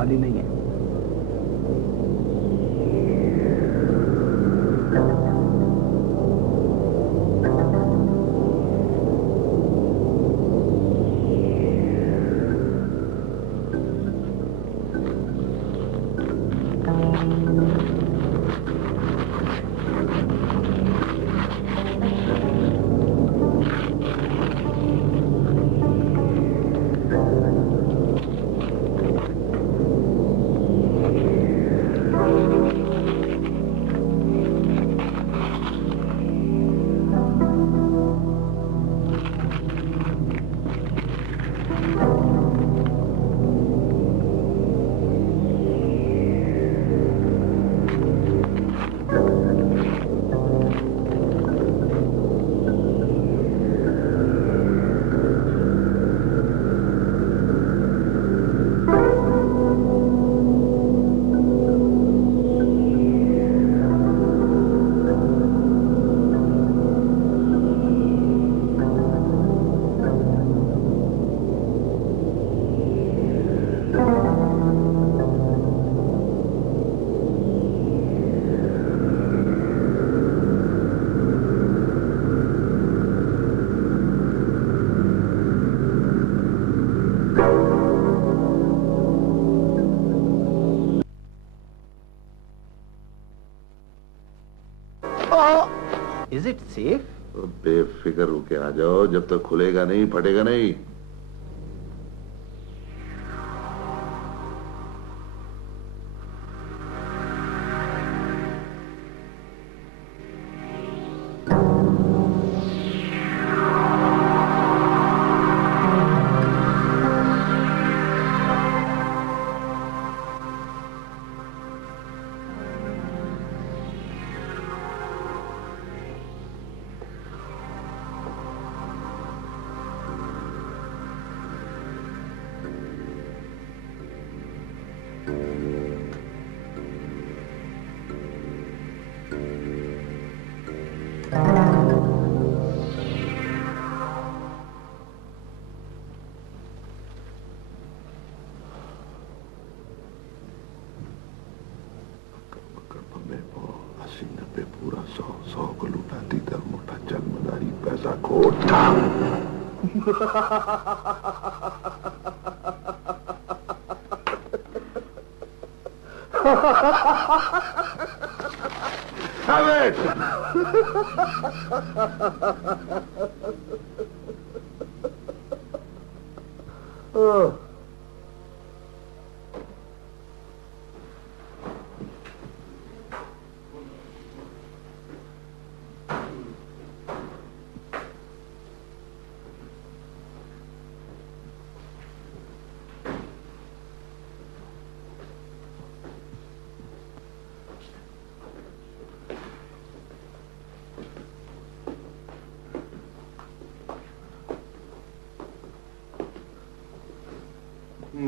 खाली नहीं है। Is it safe? बेफिक्र होके आ जाओ, जब तक खुलेगा नहीं फटेगा नहीं।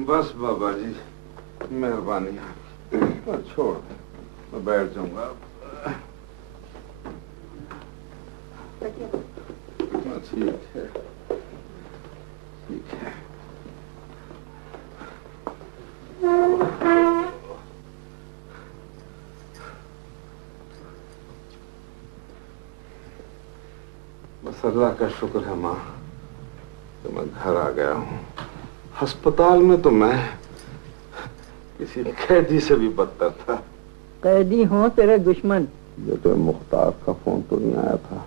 बस बाबा जी, मेहरबानी आपकी। छोड़ दे, मैं बैठ जाऊंगा। ठीक है, ठीक है। बस अल्लाह का शुक्र है माँ तो मैं घर आ गया हूँ। अस्पताल में तो मैं किसी कैदी से भी बदतर था। कैदी हो तेरे दुश्मन। ये तो मुख्तार का फोन तो नहीं आया था।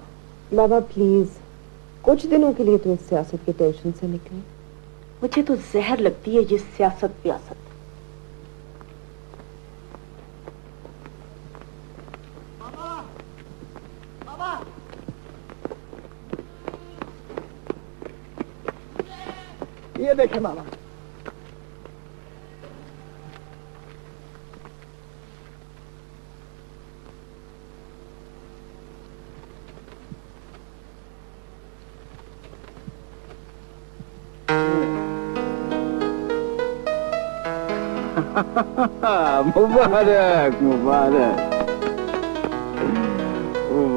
बाबा प्लीज, कुछ दिनों के लिए तो इस सियासत की टेंशन से निकले। मुझे तो जहर लगती है ये सियासत व्यासत। ये देखे मामा, मुबारक मुबारक।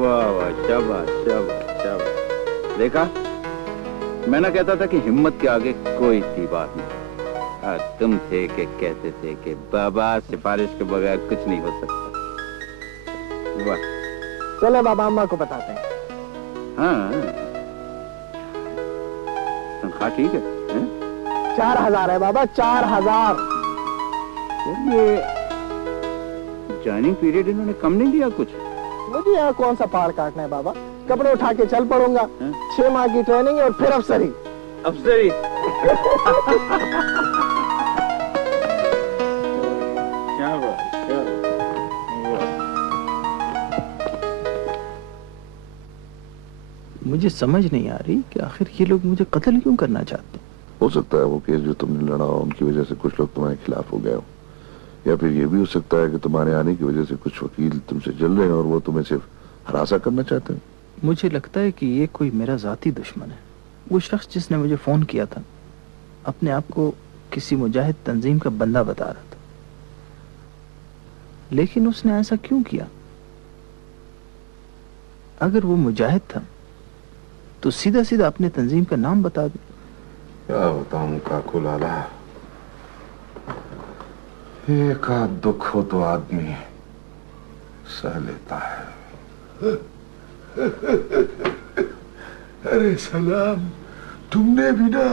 वाह वाह, शाबाश शाबाश शाबाश। देखा, मैं ना कहता था कि हिम्मत के आगे कोई दीवार नहीं। और तुम थे कि कहते थे कि बाबा सिफारिश के बगैर कुछ नहीं हो सकता। वाह। चलो बाबा अम्मा को बताते हैं। हाँ, तनख्वाह ठीक है, हैं? 4000 है बाबा, 4000। ये ज्वाइनिंग पीरियड इन्होंने कम नहीं दिया कुछ? मुझे यहाँ कौन सा पहाड़ काटना है बाबा, कपड़े उठा के चल पड़ूंगा। 6 माह की ट्रेनिंग है और फिर अफसरी। अफसरी। क्या बात, क्या बात। मुझे समझ नहीं आ रही कि आखिर ये लोग मुझे कत्ल क्यों करना चाहते हैं। हो सकता है वो केस जो तुमने लड़ा हो उनकी वजह से कुछ लोग तुम्हारे खिलाफ हो गए हो, या फिर ये भी हो सकता है कि तुम्हारे आने की वजह से कुछ वकील तुमसे जल रहे हैं और वो तुम्हें सिर्फ हरासा करना चाहते हैं। मुझे लगता है कि ये कोई मेरा जाती दुश्मन है। वो शख्स जिसने मुझे फोन किया था अपने आप को किसी मुजाहिद तंजीम का बंदा बता रहा था, लेकिन उसने ऐसा क्यों किया? अगर वो मुजाहिद था तो सीधा सीधा अपने तंजीम का नाम बता दे। क्या बताऊं काकू लाला, एक आध दुख हो तो आदमी सह लेता है। अरे सलाम, तुमने भी ना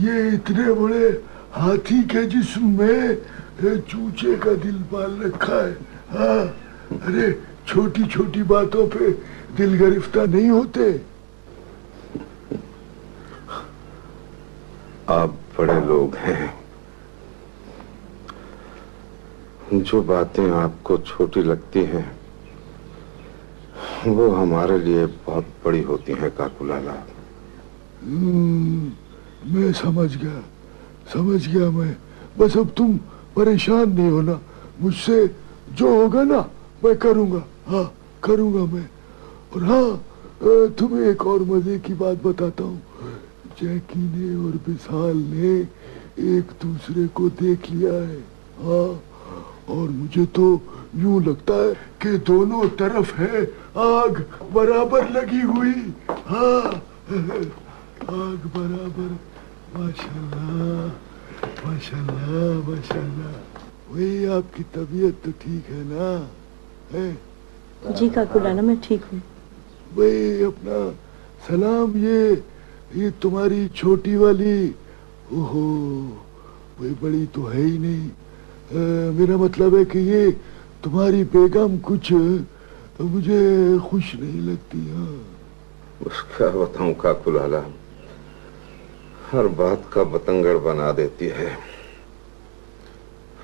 ये इतने बड़े हाथी के जिस्म में चूचे का दिल पाल रखा है। हाँ, अरे छोटी छोटी बातों पे दिल गिरफ्तार नहीं होते। आप बड़े लोग हैं, जो बातें आपको छोटी लगती हैं वो हमारे लिए बहुत बड़ी होती हैं काकू लाला। मैं समझ गया मैं। बस अब तुम परेशान नहीं होना, मुझसे जो होगा ना मैं करूंगा। हाँ, करूंगा मैं। और हाँ, तुम्हें एक और मजे की बात बताता हूँ। जैकी ने और विशाल ने एक दूसरे को देख लिया है। हाँ, और मुझे तो यूं लगता है कि दोनों तरफ है आग बराबर लगी हुई। हाँ, आग बराबर। माशाल्लाह माशाल्लाह माशाल्लाह। वही आपकी तबीयत तो ठीक है ना? है? जी काकू लाला, मैं ठीक हूँ। वही अपना सलाम, ये तुम्हारी छोटी वाली, ओहो वही बड़ी तो है ही नहीं। मेरा मतलब है कि ये तुम्हारी बेगम कुछ मुझे खुश नहीं लगती। हाँ, उसका बताऊं काकू लाला, हर बात का बतंगड़ बना देती है,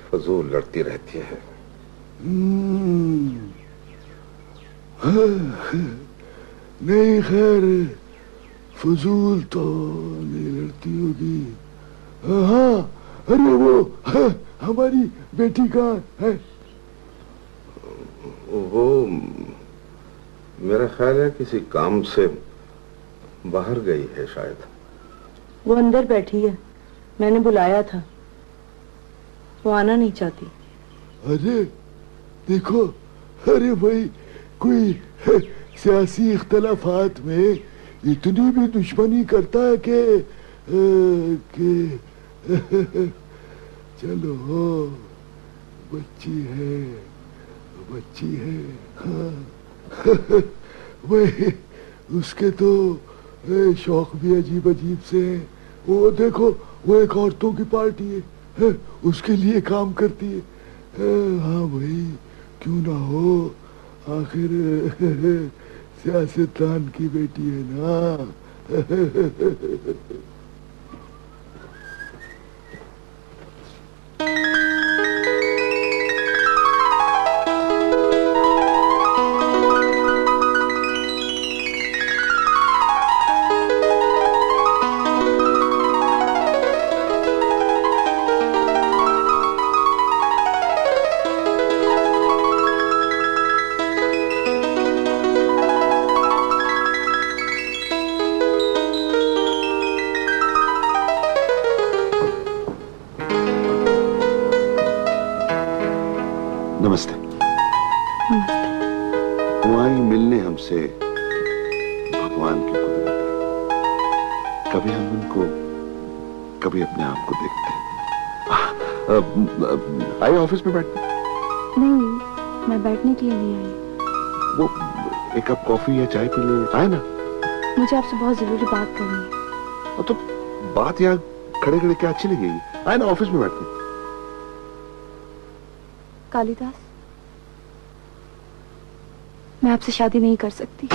फजूल लड़ती रहती है। नहीं खैर, फजूल तो नहीं लड़ती होगी। हाँ, अरे वो हमारी बेटी कहाँ है? वो मेरा ख्याल है किसी काम से बाहर गई है शायद। वो अंदर बैठी है, मैंने बुलाया था, वो आना नहीं चाहती। अरे देखो, अरे भाई कोई सियासी इख्तलाफात में इतनी भी दुश्मनी करता है कि चलो बच्ची है। हाँ, वही उसके तो शौक भी अजीब अजीब से हैं। वो देखो, वो एक औरतों की पार्टी है, उसके लिए काम करती है। हाँ भाई, क्यों ना हो, आखिर सियासतदान की बेटी है ना। नमस्ते। वो आई मिलने हमसे, भगवान की कुदरत है। कभी हम उनको, कभी अपने आप को देखते हैं। आइए ऑफिस में बैठते। नहीं, मैं बैठने के लिए नहीं आई। वो एक कप कॉफी या चाय पी ले, आए ना। मुझे आपसे बहुत जरूरी बात करनी है। तो बात यहाँ खड़े खड़े क्या अच्छी लगेगी, आए ना ऑफिस में बैठते। कालिदास, मैं आपसे शादी नहीं कर सकती।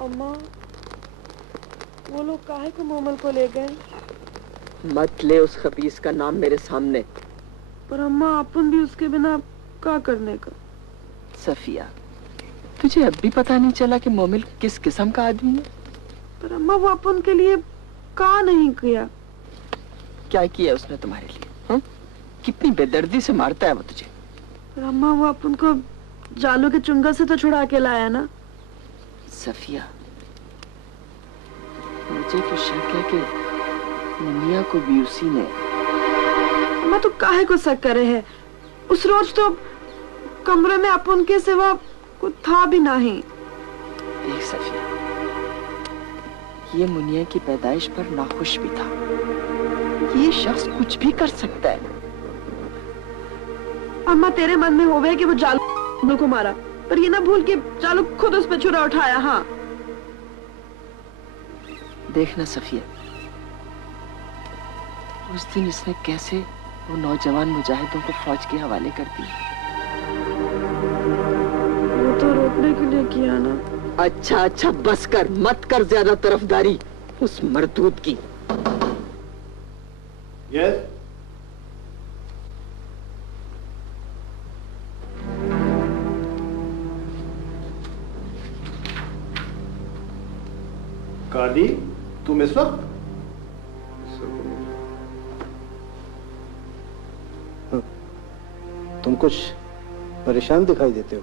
अम्मा, वो लोग काहे को मोमल को ले गए? मत ले उस खबीस का नाम मेरे सामने। पर अम्मा, अपन भी उसके बिना क्या करने का? सफिया, तुझे अब भी पता नहीं चला कि मोमिल किस किस्म का आदमी है? पर अम्मा, वो अपन के लिए क्या नहीं किया? क्या किया उसने तुम्हारे लिए? हुँ? कितनी बेदर्दी से मारता है वो तुझे। पर अम्मा, वो अपन को जालू के चुंगल से तो छुड़ा के लाया ना। सफिया, मुझे तो शक है कि मुनिया को भी उसी ने। अम्मा, तो काहे को शक करे है? उस रोज तो कमरे में अपन के सिवा कुछ था भी नहीं। देख सफिया, ये मुनिया की पैदाइश पर नाखुश भी था। ये शख्स कुछ भी कर सकता है। अम्मा, तेरे मन में होवे कि वो जालू को मारा, पर ये ना भूल कि जालू खुद उस पे छुरा उठाया। हाँ, देखना सफिया, उस दिन इसने कैसे वो नौजवान मुजाहिदों को फौज के हवाले कर दिया। वो तो रोकने के लिए किया ना। अच्छा अच्छा, बस कर, मत कर ज्यादा तरफदारी उस मरदूद की। यस, काली, तुम इस वक्त? तुम कुछ परेशान दिखाई देते हो,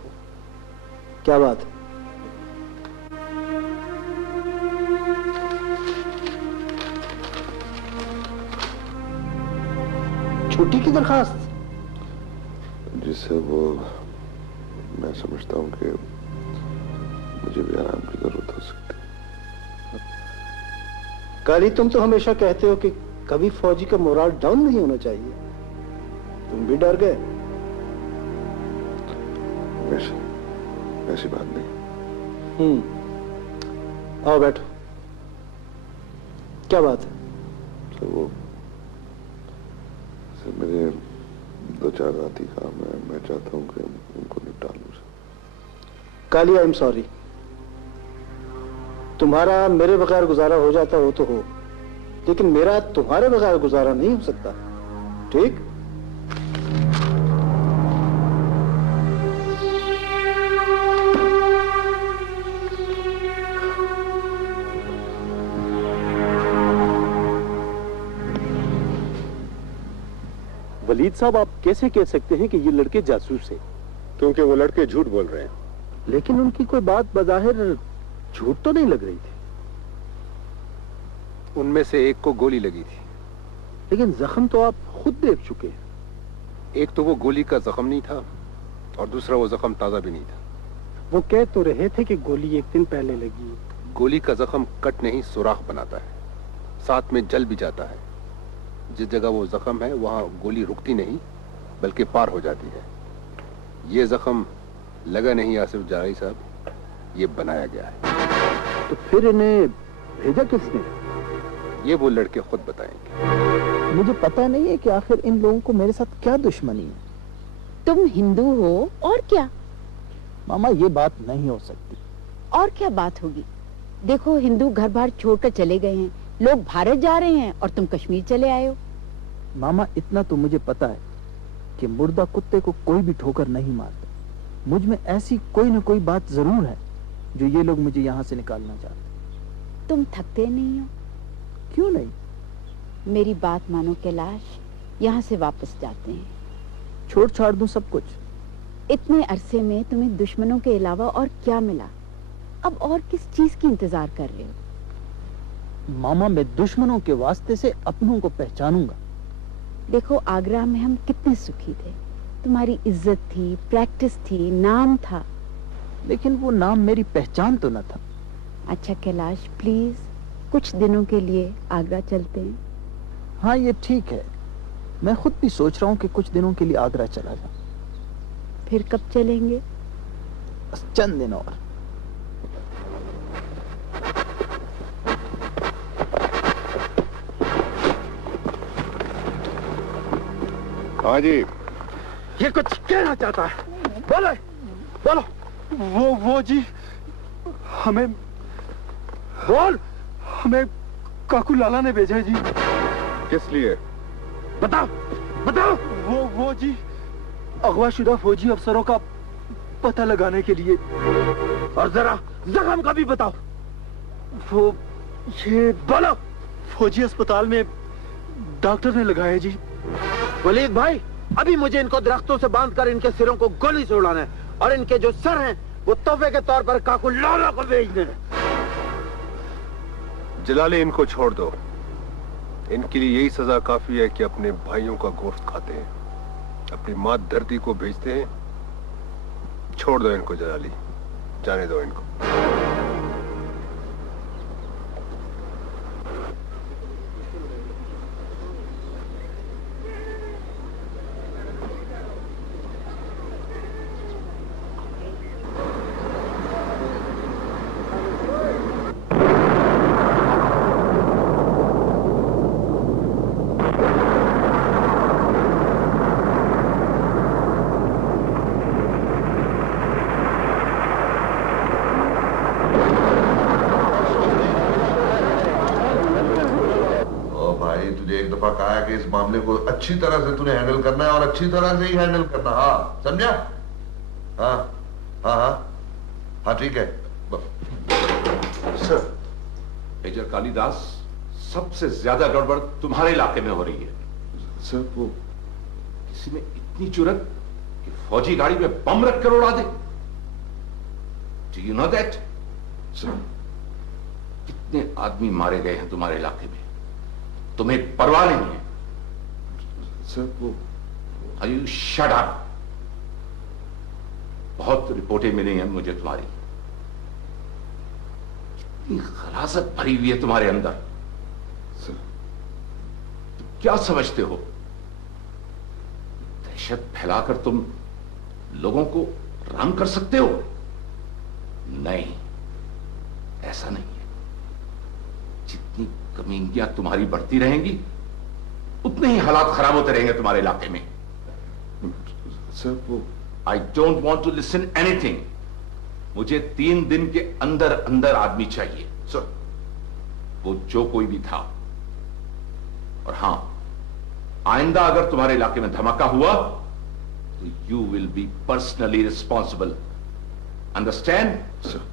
क्या बात है? छुट्टी की दरखास्त? जिससे वो मैं समझता हूँ कि मुझे भी आराम की जरूरत हो सकती है। काली, तुम तो हमेशा कहते हो कि कभी फौजी का मोराल डाउन नहीं होना चाहिए। तुम भी डर गए? ऐसी बात नहीं। आओ बैठो। क्या बात है? तो वो मेरे 2-4 राती काम है, मैं चाहता हूँ कि उनको निपटा लूं। काली, आई एम सॉरी। तुम्हारा मेरे बगैर गुजारा हो जाता हो तो हो, लेकिन मेरा तुम्हारे बगैर गुजारा नहीं हो सकता। ठीक? वलीद साहब, आप कैसे कह सकते हैं कि ये लड़के जासूस हैं? क्योंकि वो लड़के झूठ बोल रहे हैं। लेकिन उनकी कोई बात बज़ाहिर झूठ तो नहीं लग रही थी। उनमें से एक को गोली लगी थी। लेकिन जख्म तो आप खुद देख चुके हैं। एक तो वो गोली का जख्म नहीं था और दूसरा वो जख्म ताजा भी नहीं था। वो कह तो रहे थे कि गोली एक दिन पहले लगी। गोली का जख्म कट नहीं सुराख बनाता है, साथ में जल भी जाता है। जिस जगह वो जख्म है वहां गोली रुकती नहीं बल्कि पार हो जाती है। ये जख्म लगा नहीं आसिफ जारी साहब, ये बनाया गया है। तो फिर इन्हें भेजा किसने? ये वो लड़के खुद बताएंगे। मुझे पता नहीं है कि आखिर इन लोगों को मेरे साथ क्या दुश्मनी है। तुम हिंदू हो और क्या? मामा ये बात नहीं हो सकती। और क्या बात होगी? देखो हिंदू घर बार छोड़कर चले गए हैं, लोग भारत जा रहे हैं और तुम कश्मीर चले आए हो। मामा इतना तो मुझे पता है कि मुर्दा कुत्ते को कोई भी ठोकर नहीं मारता। मुझ में ऐसी कोई न कोई बात जरूर है जो ये लोग मुझे यहाँ से निकालना चाहते। तुम थकते नहीं हो? क्यों नहीं? मेरी बात मानो कैलाश, यहाँ से वापस जाते हैं। छोड़ छाड़ दूं सब कुछ? इतने अरसे में तुम्हें दुश्मनों के अलावा और क्या मिला? अब और किस चीज की इंतजार कर रहे हो? मामा मैं दुश्मनों के वास्ते से अपनों को पहचानूंगा। देखो आगरा में हम कितने सुखी थे, तुम्हारी इज्जत थी, प्रैक्टिस थी, नाम था। लेकिन वो नाम मेरी पहचान तो न था। अच्छा कैलाश प्लीज कुछ दिनों के लिए आगरा चलते हैं। हाँ ये ठीक है, मैं खुद भी सोच रहा हूँ कि कुछ दिनों के लिए आगरा चला जाऊं। फिर कब चलेंगे? बस चंद दिन और। हाँ जी। ये कुछ कहना चाहता है, बोलो बोलो। वो जी हमें बोल। हमें काकू लाला ने भेजा है जी। किस लिए? बताओ बताओ। वो जी अगवाशुदा फौजी अफसरों का पता लगाने के लिए। और जरा जख्म का भी बताओ। वो ये बोलो। फौजी अस्पताल में डॉक्टर ने लगाया जी। वलीद भाई अभी मुझे इनको दरख्तों से बांधकर इनके सिरों को गोली से उड़ाना है और इनके जो सर हैं वो तोहफे के तौर पर काकू लाला को भेजने हैं। जलाली इनको छोड़ दो। इनके लिए यही सजा काफी है कि अपने भाइयों का गोश्त खाते हैं, अपनी माँ धरती को भेजते हैं। छोड़ दो इनको जलाली, जाने दो इनको। इस मामले को अच्छी तरह से तूने हैंडल करना है और अच्छी तरह से ही हैंडल करना। हाँ समझा? हाँ हाँ हाँ हाँ ठीक है सर। मेजर कालीदास, सबसे ज्यादा गड़बड़ तुम्हारे इलाके में हो रही है। सर वो किसी में इतनी जुर्रत कि फौजी गाड़ी में बम रख कर उड़ा दे। Do you know that? Sir कितने आदमी मारे गए हैं तुम्हारे इलाके में, तुम्हें परवाह नहीं है। सर वो यू शट अप। बहुत रिपोर्टें मिली हैं मुझे तुम्हारी। इतनी खरासत भरी हुई है तुम्हारे अंदर। सर तुम क्या समझते हो? दहशत फैलाकर तुम लोगों को राम कर सकते हो? नहीं, ऐसा नहीं है। जितनी कमीनियां तुम्हारी बढ़ती रहेंगी उतने ही हालात खराब होते रहेंगे तुम्हारे इलाके में। सर वो I don't want to listen anything. मुझे 3 दिन के अंदर अंदर आदमी चाहिए। सर वो जो कोई भी था। और हां, आइंदा अगर तुम्हारे इलाके में धमाका हुआ तो you will be personally responsible. Understand? Sir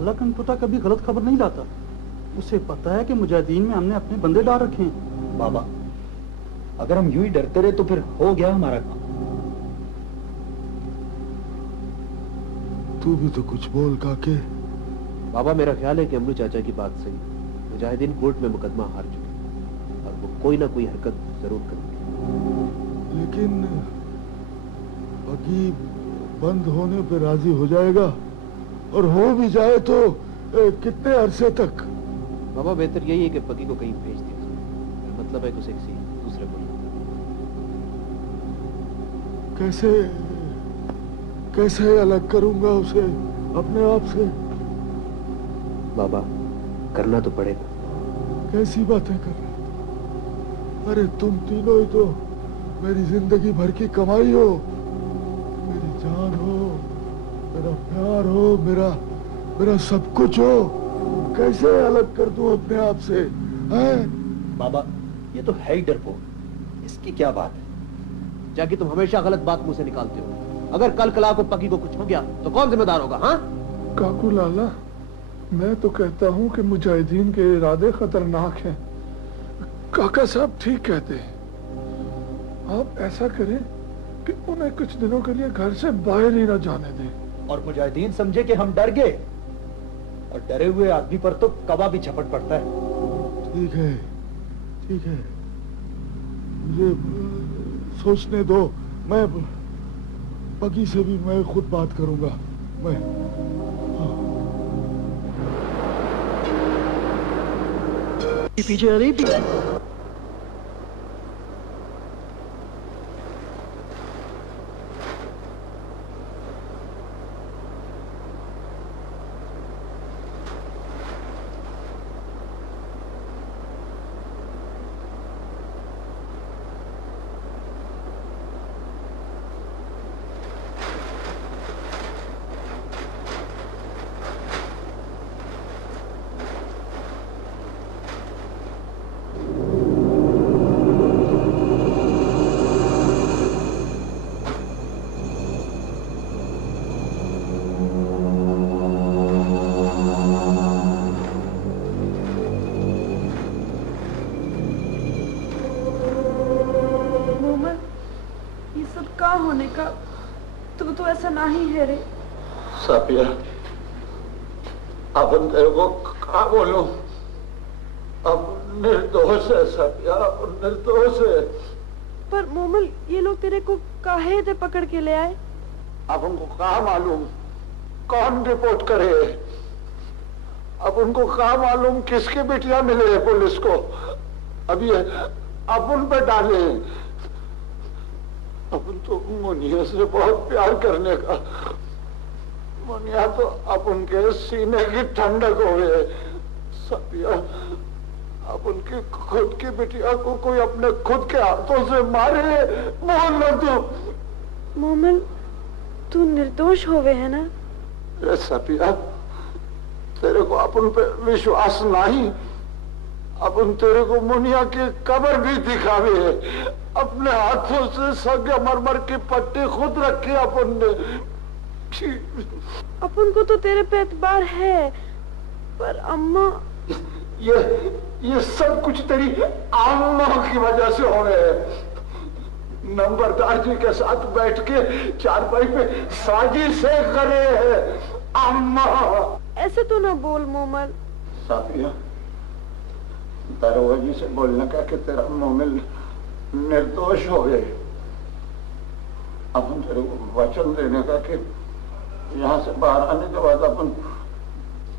वाला कनपुटा कभी गलत खबर नहीं लाता। उसे पता है कि मुजाहिदीन में हमने अपने बंदे डाल रखे हैं। बाबा, अगर हम यूं ही डरते रहे तो फिर हो गया हमारा काम। तू भी तो कुछ बोल काके। बाबा, मेरा ख्याल है कि अमरू चाचा की बात सही। मुजाहिदीन कोर्ट में मुकदमा हार चुके और वो कोई ना कोई हरकत जरूर करेंगे। लेकिन पगी बंद होने पे राजी हो जाएगा, और हो भी जाए तो कितने अरसे तक? बाबा, बेहतर यही है कि पगी को कहीं भेज दिया जाए। मतलब है कि उसे किसी दूसरे मुल्क। कैसे अलग करूंगा उसे अपने आप से? बाबा, करना तो पड़ेगा। कैसी बातें कर रहे हो? अरे तुम तीनों ही तो मेरी जिंदगी भर की कमाई हो, मेरी जान हो, मेरा प्यार हो, मेरा सब कुछ हो। कैसे अलग कर दूं अपने आप से? हैं? बाबा, ये तो है ही डरपोक। इसकी क्या बात है? जाके तुम हमेशा गलत बात मुंह से निकालते हो। अगर कल कला को पकी को कुछ हो गया तो कौन जिम्मेदार होगा? हाँ काकू लाला, मैं तो कहता हूँ कि मुजाहिदीन के इरादे खतरनाक हैं। काका साहब ठीक कहते हैं। आप ऐसा करें कि उन्हें कुछ दिनों के लिए घर से बाहर ही ना जाने दें। और मुजाहिदीन समझे कि हम डर गए, और डरे हुए आदमी पर तो कबा भी झपट पड़ता है। ठीक है, ठीक है, मुझे सोचने दो। मैं पगी से भी मैं खुद बात करूंगा। मैं पीछे आ रही थी। होने का तू तो ऐसा नहीं है रे। साफिया, अब तेरे को क्या बोलूं? अब निर्दोष है साफिया, अब निर्दोष है। पर मोमल, ये लोग तेरे को काहे दे पकड़ के ले आए? अब उनको क्या मालूम कौन रिपोर्ट करे? अब उनको क्या मालूम किसकी बिटिया मिले है पुलिस को? अब ये अब उन पे डाले। अपन तो मुनिया से बहुत प्यार करने का, मुनिया तो अब उनके सीने की ठंडक हो गए। साफिया, अब उनकी खुद की बिटिया को कोई अपने खुद के हाथों से मारे। बोल लो तू। मोमल, तू निर्दोष होवे है ना? अरे साफिया, तेरे को अपन पे विश्वास नहीं? अपन तेरे को मुनिया की कब्र भी दिखावे है। अपने हाथों से संगमरमर की पट्टी खुद रखी अपन ने। अपन को तो तेरे पे एतबार है, पर अम्मा, ये सब कुछ तेरी अम्मा की वजह से हो रहे हैं। नंबरदार जी के साथ बैठ के चारपाई पे साजिश कर रहे हैं। अम्मा, ऐसे तो ना बोल मोमल। साफिया, दरोगा जी से बोलने का कि तेरा मोमिल निर्दोष हो गए। अपन तेरे को वचन देने का कि यहाँ से बाहर आने के बाद अपन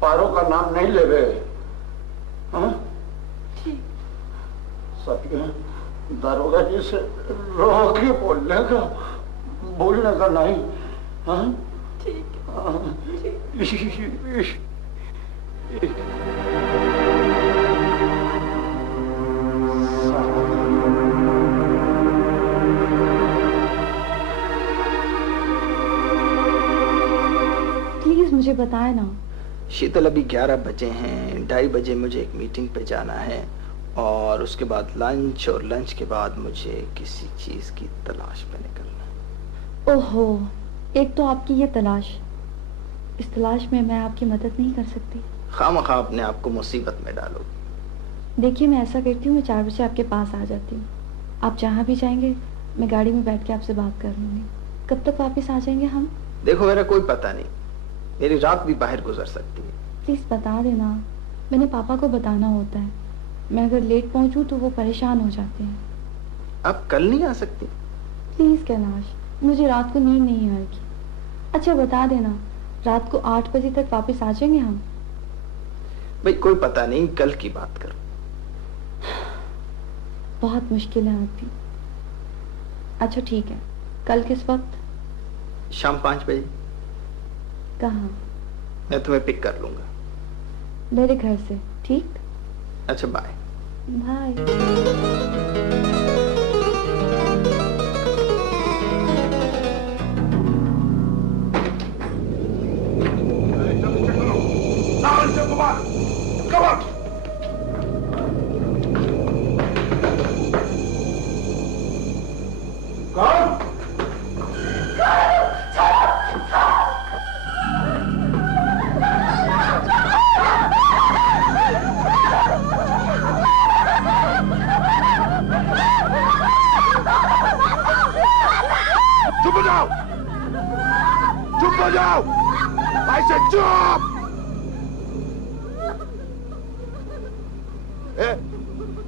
पारो का नाम नहीं ले रहे। साफिया, दरोगा जी से रोक के बोलने का, बोलने का नहीं। हाँ ठीक प्लीज मुझे बताए ना। शीतल, अभी 11 बजे हैं, 2:30 बजे मुझे एक मीटिंग पे जाना है, और उसके बाद लंच, और लंच के बाद मुझे किसी चीज की तलाश पे निकलना है। ओहो, एक तो आपकी ये तलाश, इस तलाश में मैं आपकी मदद नहीं कर सकती। खामखा अपने आप को मुसीबत में डालो। देखिए, मैं ऐसा करती हूँ, मैं 4 बजे आपके पास आ जाती हूँ। आप जहाँ भी जाएंगे मैं गाड़ी में बैठ के आपसे बात कर लूँगी। कब तक वापस आ जाएंगे हम? देखो, मेरा कोई पता नहीं, मेरी रात भी बाहर गुजर सकती है। प्लीज़ बता देना, मैंने पापा को बताना होता है। मैं अगर लेट पहुँचूँ तो वो परेशान हो जाते हैं। अब कल नहीं आ सकती? प्लीज़ कैलाश, मुझे रात को नींद नहीं आएगी। अच्छा बता देना, रात को 8 बजे तक वापस आ जाएंगे हम? भाई कोई पता नहीं, कल की बात करो। बहुत मुश्किल है आप भी। अच्छा ठीक है, कल किस वक्त? शाम 5 बजे। कहाँ? मैं तुम्हें पिक कर लूंगा। मेरे घर से, ठीक? अच्छा बाय। बाय। Come on! चुप हो जाओ! चुप हो जाओ! ऐसे चुप!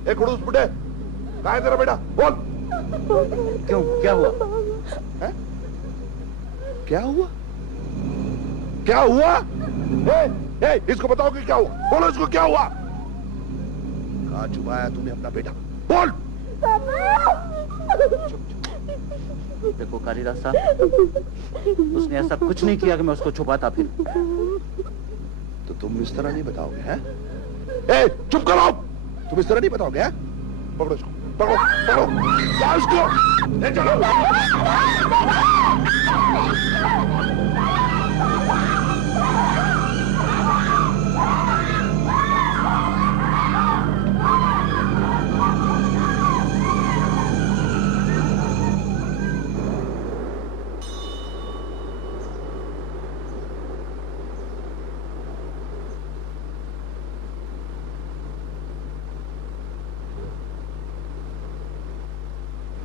ए खड़ूस बुढ़े, कहाँ है तेरा बेटा? बोल। क्यों, क्या हुआ? है? क्या हुआ? क्या हुआ? इसको बताओ कि क्या हुआ? बोलो इसको क्या हुआ? कहाँ छुपाया तूने अपना बेटा? बोल। देखो कालीदास साहब, उसने ऐसा कुछ नहीं किया कि मैं उसको छुपाता फिर। तो तुम इस तरह नहीं बताओगे, हैं? चुप करो! तुम इस तरह नहीं बताओगे, हैं? पकड़ो इसको, पकड़ो, पकड़ो, जाओ इसको, ले चलो।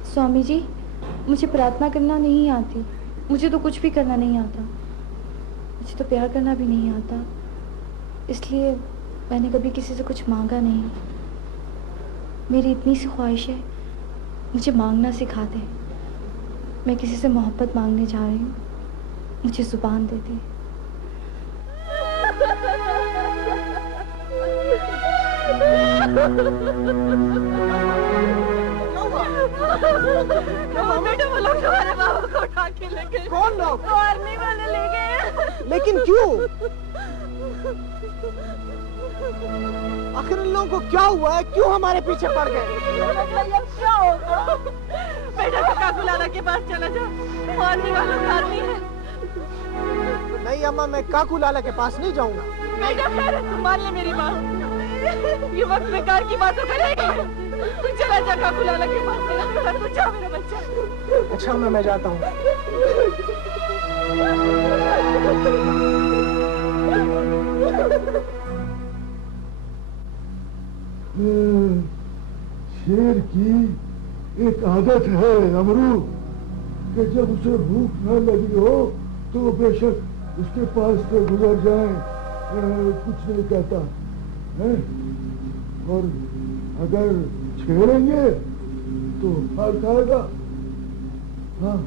स्वामी जी, मुझे प्रार्थना करना नहीं आती। मुझे तो कुछ भी करना नहीं आता। मुझे तो प्यार करना भी नहीं आता। इसलिए मैंने कभी किसी से कुछ मांगा नहीं। मेरी इतनी सी ख्वाहिश है, मुझे मांगना सिखा दे। मैं किसी से मोहब्बत मांगने जा रही हूँ, मुझे जुबान दे दे। बेटा, वो लोग तुम्हारे बाबा को उठा के ले गए। कौन लोग? वो आर्मी वाले ले गए। लेकिन क्यों? आखिर इन लोगों को क्या हुआ है? क्यों हमारे पीछे पड़ गए? क्या होगा? बेटा काका बुलाना के पास चला जा, आर्मी वालों का आर्मी है। नहीं अम्मा, मैं काकू लाला के पास नहीं जाऊंगा। बेटा खैर, तुम मान ले मेरी बात। ये वक्त बेकार की बातों करेगी। तू चला जा काकू लाला के पास, मेरा बेटा, तू जा मेरा बच्चा। अच्छा मैं जाता हूँ। शेर की एक आदत है अमरू, कि जब उसे भूख न लगी हो तो बेशक उसके पास से गुजर जाए, कुछ नहीं कहता है। और अगर छेड़ेंगे तो मार खाएगा। हाँ,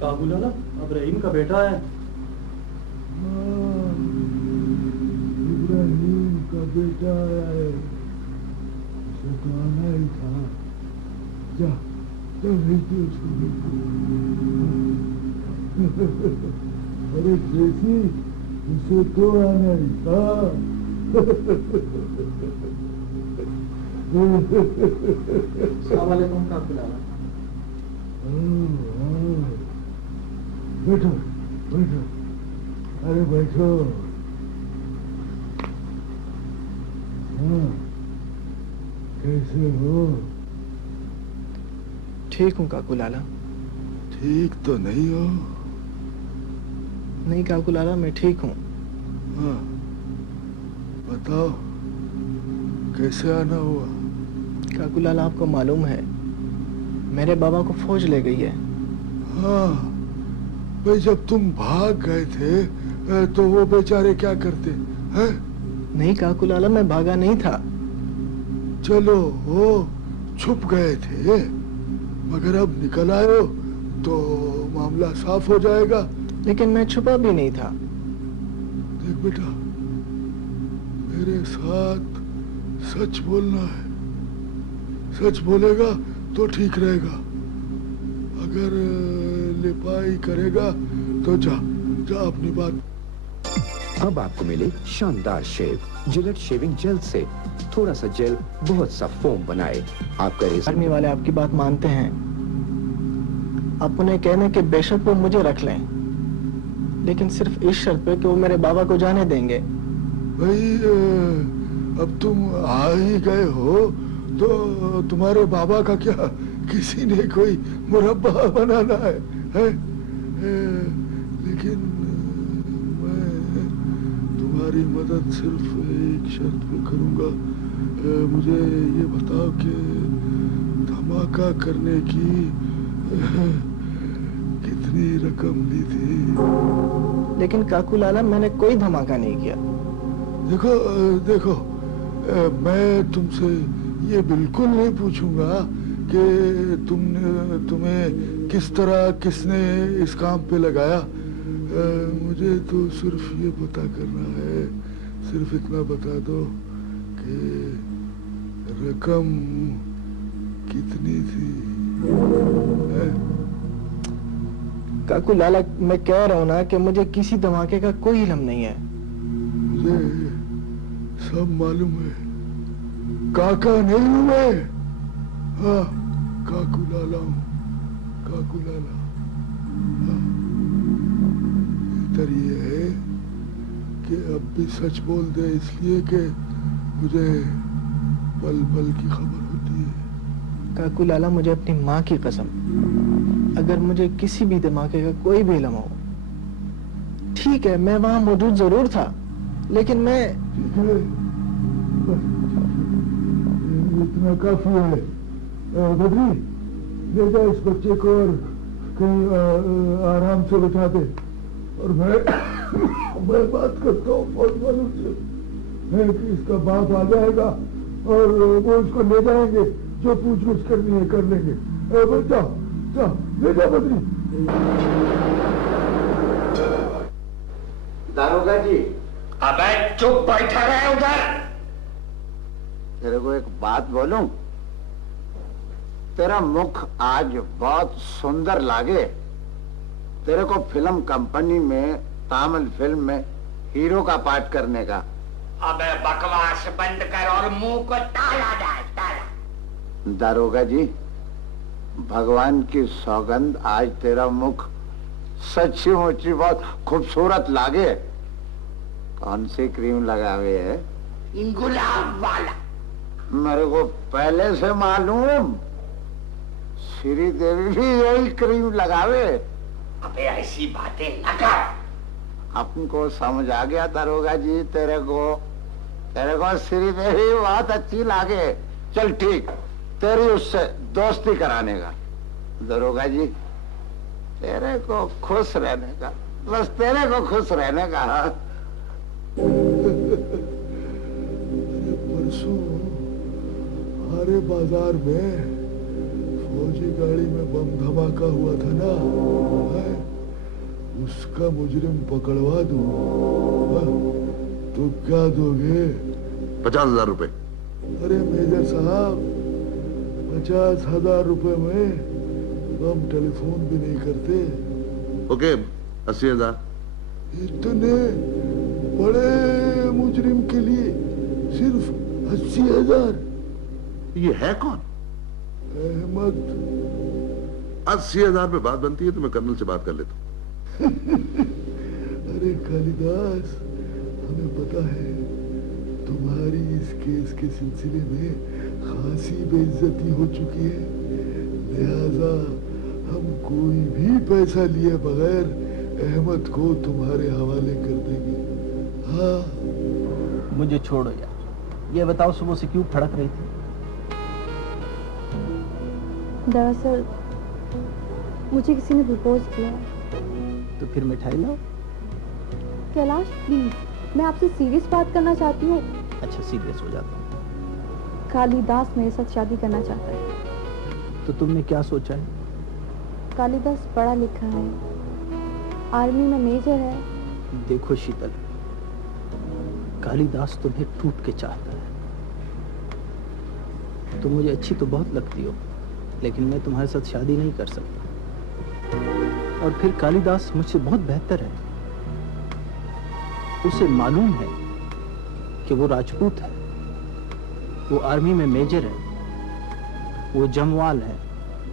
काबू लाला, अब रहीम का बेटा है। इब्राहिम का बेटा है, उसे तो आना ही था। जा जा, भेज दो उसको, भेज दो। अरे जैसी, उसे तो आना ही था। अस्सलाम वालेकुम काकू लाला। बैठो बैठो, अरे बैठो। हाँ, कैसे हो? ठीक हूँ काकू लाला। ठीक तो नहीं हो? नहीं काकू लाला, मैं ठीक हूँ। हाँ, बताओ कैसे आना हुआ? काकू लाला, आपको मालूम है मेरे बाबा को फौज ले गई है। हाँ भाई, जब तुम भाग गए थे तो वो बेचारे क्या करते हैं? नहीं काकू लाला, मैं भागा नहीं था। चलो, वो छुप गए थे, मगर अब निकल आए तो मामला साफ हो जाएगा। लेकिन मैं छुपा भी नहीं था। देख बेटा, मेरे साथ सच बोलना है। सच बोलेगा तो ठीक रहेगा, अगर लिपाई करेगा तो जा अपनी बात। अब आपको मिले शानदार शेव जिलेट शेविंग जेल से। थोड़ा सा जेल बहुत सा फोम बनाए। आपका आर्मी वाले आपकी बात मानते हैं। आप उन्हें कहने के बेशक वो मुझे रख लें, लेकिन सिर्फ इस शर्त पे कि वो मेरे बाबा को जाने देंगे। भाई, अब तुम आ ही गए हो तो तुम्हारे बाबा का क्या किसी ने कोई मुरब्बा बनाना है? लेकिन मैं तुम्हारी मदद सिर्फ एक शर्त पे करूंगा। मुझे ये बताओ कि धमाका करने की कितनी रकम ली थी? लेकिन काकू लाला, मैंने कोई धमाका नहीं किया। देखो, मैं तुमसे ये बिल्कुल नहीं पूछूंगा कि तुम्हें किस तरह किसने इस काम पे लगाया। मुझे तो सिर्फ ये पता करना है, सिर्फ इतना बता दो कि रकम कितनी थी? काकू लाला, मैं कह रहा हूँ ना कि मुझे किसी धमाके का कोई इल्म नहीं है। मुझे सब मालूम है, काका नहीं हूँ मैं। हाँ, काकू लाला हूँ, काकू लाला। हाँ, बेहतर ये है कि अब भी सच बोल दे, इसलिए कि मुझे पल पल की खबर होती है। काकू लाला, मुझे अपनी माँ की कसम, अगर मुझे किसी भी धमाके का कोई भी इल्म हो, ठीक है मैं वहां मौजूद जरूर था, लेकिन मैं इतना काफी है। बद्री, ले जा इस बच्चे को और कहीं आराम से बिठा दे, और मैं बात करता हूँ फौज वालों से कि इसका बाप आ जाएगा और वो इसको ले जाएंगे, जो पूछ-पूछ करनी है कर लेंगे। जाओ, ले जा बद्री। दारोगा जी। अबे चुप बैठा रहे उधर। तेरे को एक बात बोलूं? तेरा मुख आज बहुत सुंदर लागे। तेरे को फिल्म कंपनी में, तामिल फिल्म में हीरो का पाठ करने का। अबे बकवास बंद कर और मुंह को ताला डाल, ताला। दारोगा जी, भगवान की सौगंध, आज तेरा मुख सच्ची मुच्ची बहुत खूबसूरत लागे। कौन सी क्रीम लगावे है? गुलाब वाला। मेरे को पहले से मालूम, श्री देवी भी यही क्रीम लगावे। अबे ऐसी बातें न कर। अपन को समझ आ गया दारोगा जी, तेरे को श्री देवी बहुत अच्छी लागे। चल ठीक, तेरी उससे दोस्ती कराने का। दारोगा जी, तेरे को खुश रहने का, बस तेरे को खुश रहने का। परसों हमारे बाजार में फौजी गाड़ी में बम धमाका हुआ था ना, उसका मुजरिम पकड़वा दूं, तो क्या दोगे? 50,000 रुपए। अरे मेजर साहब, 50,000 रुपए में हम टेलीफोन भी नहीं करते। ओके, 80,000। इतने बड़े मुजरिम के लिए सिर्फ 80,000? ये है कौन? अहमद। 80,000 पे बात बनती है तो मैं कर्नल से बात कर लेता हूँ। अरे कालिदास, हमें पता है तुम्हारी इस केस के सिलसिले में खासी बेइज्जती हो चुकी है, लिहाजा हम कोई भी पैसा लिए बगैर अहमद को तुम्हारे हवाले कर देंगे। हाँ। मुझे छोड़ो यार, ये बताओ सुबह से क्यों फड़क रही थी? दरअसल मुझे किसी ने प्रपोज किया। तो फिर मिठाई लाओ। कैलाश प्लीज, मैं आपसे सीरियस बात करना चाहती हूँ। अच्छा सीरियस हो जाता हूँ। कालिदास मेरे साथ शादी करना चाहता है। तो तुमने क्या सोचा है? कालिदास पढ़ा लिखा है, आर्मी में मेजर है। देखो शीतल, कालिदास तुम्हें टूट के चाहता है। तुम मुझे अच्छी तो बहुत लगती हो, लेकिन मैं तुम्हारे साथ शादी नहीं कर सकता। और फिर कालिदास मुझसे बहुत बेहतर है। उसे मालूम है कि वो राजपूत है, वो आर्मी में मेजर है, वो जमवाल है,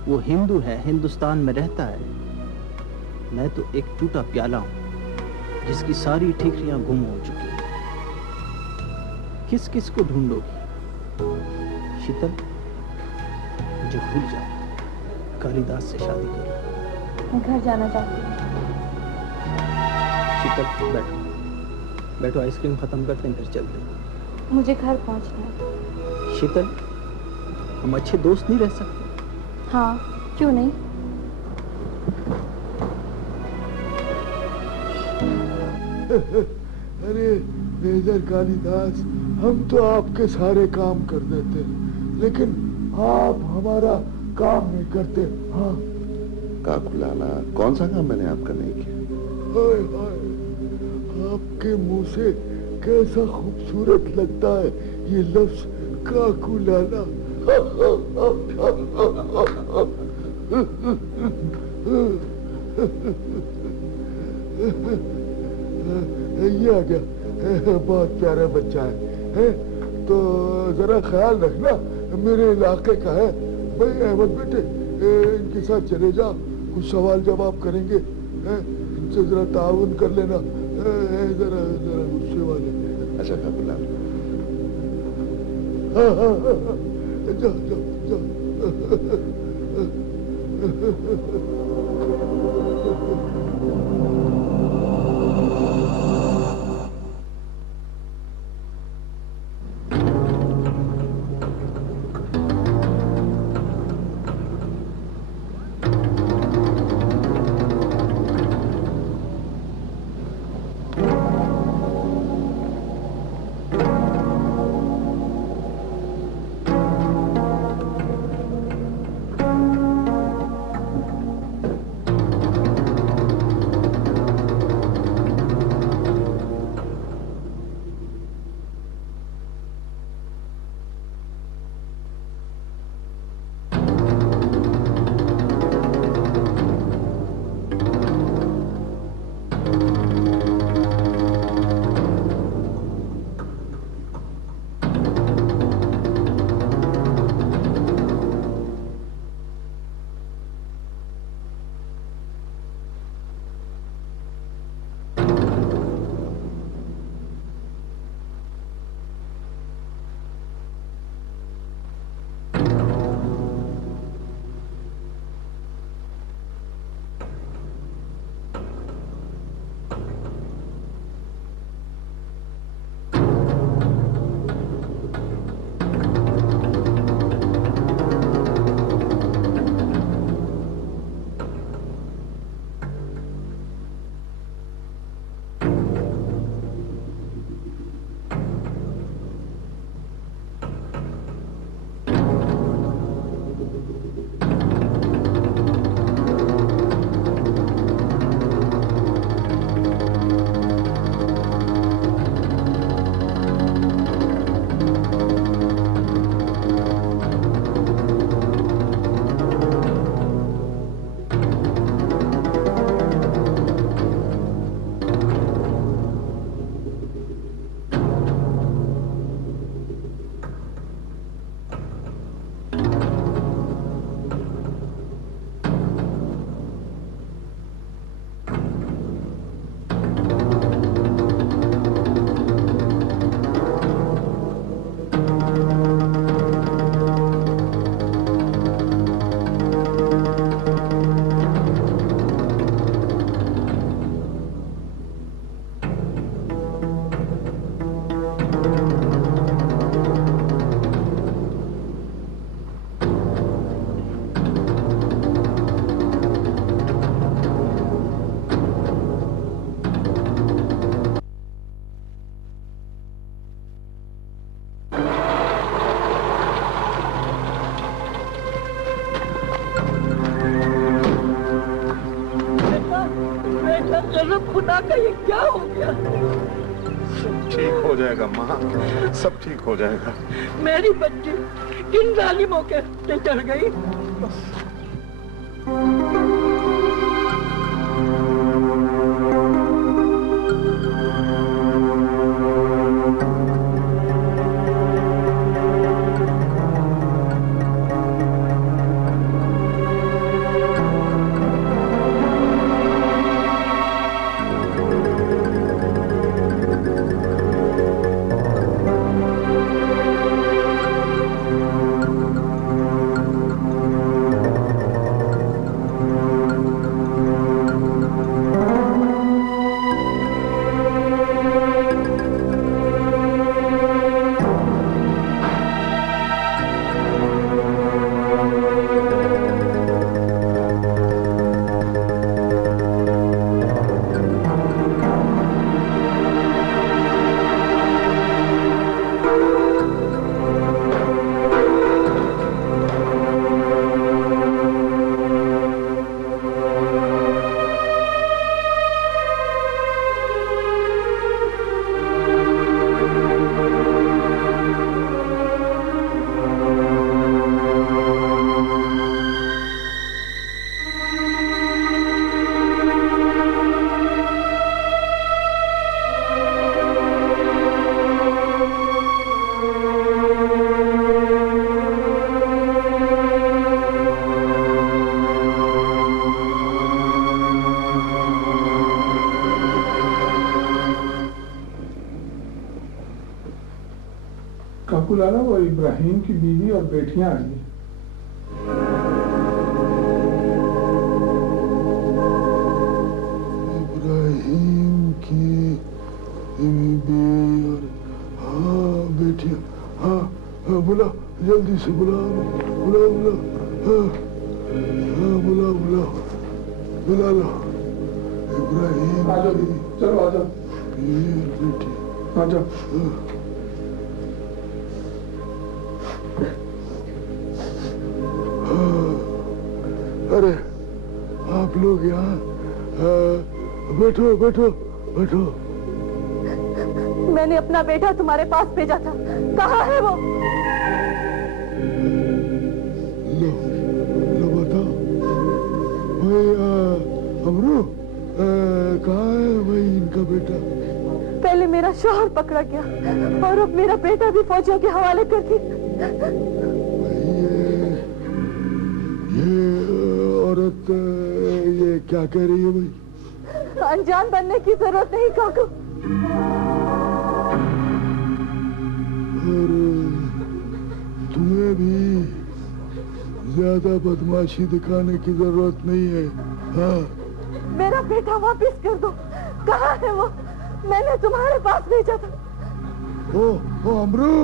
वो हिंदू है, हिंदुस्तान में रहता है। मैं तो एक टूटा प्याला हूं जिसकी सारी ठीकरियां गुम हो चुकी हैं। किस किस को ढूंढोगी? शीतल, मुझे भूल जाओ, कालिदास से शादी करो। मैं घर जाना चाहती हूँ। शीतल बैठो, बैठो, आइसक्रीम खत्म करते हैं फिर चलते हैं। मुझे घर पहुँचना है। शीतल, हम अच्छे दोस्त नहीं रह सकते? हाँ, क्यों नहीं? अरे मेजर कालिदास, हम तो आपके सारे काम कर देते हैं, लेकिन आप हमारा काम नहीं करते। हाँ। काकुलाला, कौन सा काम मैंने आपका नहीं किया? हाय हाय, आपके मुंह से कैसा खूबसूरत लगता है ये लफ्ज काकुलाला। ये आ गया, बहुत प्यारा बच्चा है? तो जरा ख्याल रखना, मेरे इलाके का है। भाई अहमद बेटे, इनके साथ चले जा, कुछ सवाल जवाब करेंगे, इनसे जरा ताउन कर लेना। जरा जरा गुस्से वाले। अच्छा काकुलाला, जाओ जाओ जाओ। गजब खुदा का ये क्या हो गया? सब ठीक हो जाएगा माँ, सब ठीक हो जाएगा। मेरी बच्ची किन जालिमों के हत्थे चढ़ गई? काकुलाला और इब्राहिम की बीवी और बेटियां आई। इब्राहिम की बीवी और हाँ बेटियां, हाँ हाँ बुला, जल्दी से बुला बुला बुला, हाँ हाँ बुला बुला बुला लो। इब्राहिम आ जाओ, चलो आ जाओ, बेटी आ जाओ। अरे आप लोग यहाँ बैठो बैठो बैठो। मैंने अपना बेटा तुम्हारे पास भेजा था, कहाँ है वो? लो लो बताओ भाई, अमरू कहाँ है भाई इनका बेटा? पहले मेरा शौहर पकड़ा गया और अब मेरा बेटा भी फौजियों के हवाले कर दिया। औरत ये क्या कह रही है भाई? अनजान बनने की जरूरत नहीं काकू। और तुम्हें भी ज्यादा बदमाशी दिखाने की जरूरत नहीं है। हाँ मेरा बेटा वापस कर दो। कहाँ है वो? मैंने तुम्हारे पास भेजा था। ओ अमरू,